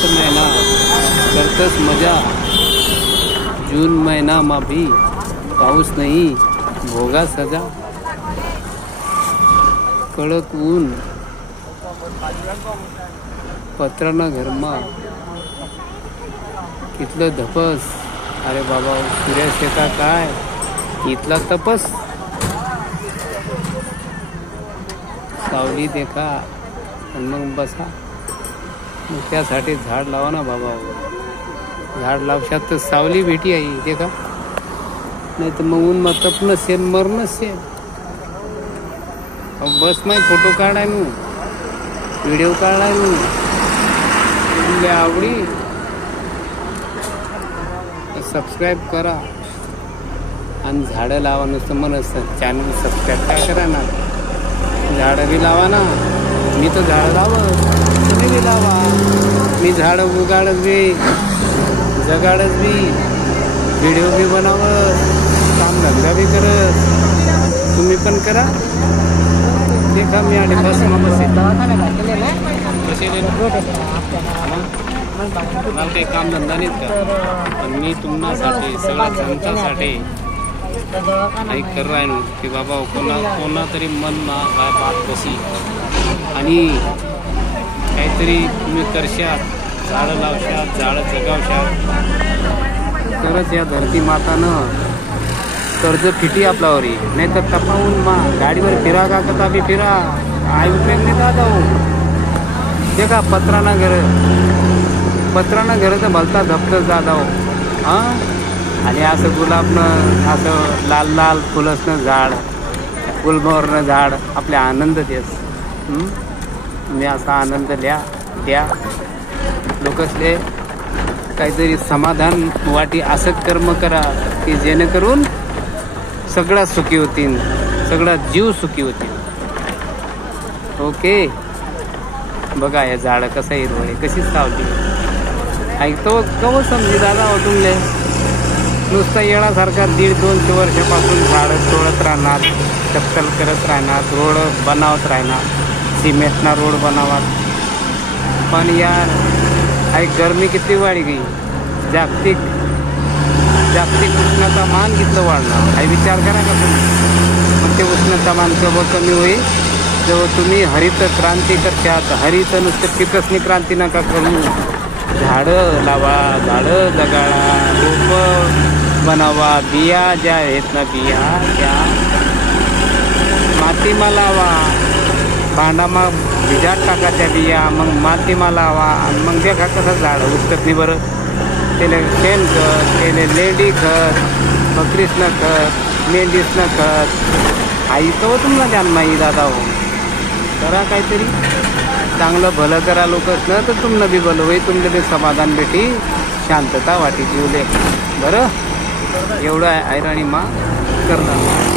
जेठ महीना करतस मजा, जून महीना मा भी पाऊस नाही भोगा सजा, कडक ऊन पत्राना घरमा कितलं धपस. अरे बाबा सूर्याशेका काय इथला तपस. सावली देखा आणि मग बसा. मग त्यासाठी झाड लावा ना बाबा. झाड लावशात तर सावली भेटी आहे ते का, नाही तर मग ऊन मग तपणं सेन मरणं सेन. बस माही फोटो काढाय नू, व्हिडिओ काढाय नू तुमल्या आवडी. सबस्क्राईब करा आणि झाडं लावा. नुसतं म्हणत चॅनल सबस्क्राईब काय करा ना, झाडं बी लावा ना. मी तर झाडं लावत, तुम्ही बी लावा. मी झाडं उगाडत बी जगाडत बी, व्हिडिओ बी बनवत, कामधंदा बी करत. तुम्ही पण करा. ते का मी आणि बस मग मला काही कामधंदा नाहीत का, पण मी तुम्हासाठी सगळ्या जनतासाठी काही कर राहिलो की बाबा कोणा तरी मन बात कशी आणि काहीतरी तुम्ही करशात, झाडं लावशात, झाडं जगावशात. तरच या धरती मातानं कर्ज फिटी आपल्यावरी. नाही तर तपावून मा गाडीवर फिरा का कथा बी फिरा, आई उपयोग नाही दादा हो. ते का पत्राना घर तर भलता धपकच दादा हो. हां आणि असं गुलाबनं असं लाल लाल फुलसनं झाड, गुलमोहरनं झाड आपल्या आनंद देस. तुम्ही असा आनंद द्या. लोकसले काहीतरी समाधान वाटी असं कर्म करा की जेणेकरून सगळा सुखी होतील, सगळा जीव सुखी होतील. ओके बघा हे झाडं कसं हिरवळे कशी सावली. ऐकतो कव समजी दादा हो तुमले. नुसतं येण्यासारखा 150-200 वर्षापासून झाडं तोडत राहणार, टक्कल करत राहणार, रोड बनवत राहणार, सिमेंटना रोड बनावात. पण यार ऐक गरमी किती वाढी गई. जागतिक उष्णतामान किती वाढणार हा विचार करा का तुम्ही. मग ते उष्णतामान केव्हा कमी होईल जेव्हा तुम्ही हरित क्रांती करतात. हरित नुसतं पिकसनी क्रांती नका करू. झाडं लावा, झाडं जगाळा, रोपं बनावा, बिया ज्या आहेत ना बिया त्या मातीमा लावा. भांडामा भिजात टाका त्या बिया, मग मातीमा लावा आणि मग देखा कसं झाड उठत नाही बरं. त्याला शेण खत, त्याला लेंडी खत, बकरीसनं खत, मेंढीसनं खत. आई तर तुम्हाला ध्यान नाही दादा हो. करा काहीतरी चांगलं भलं करा लोकच ना, तर तुमनं बी भलं होई, तुमलं बी समाधान भेटी, शांतता वाटी जीवले बरं. एवढं ऐराणी मा करणार.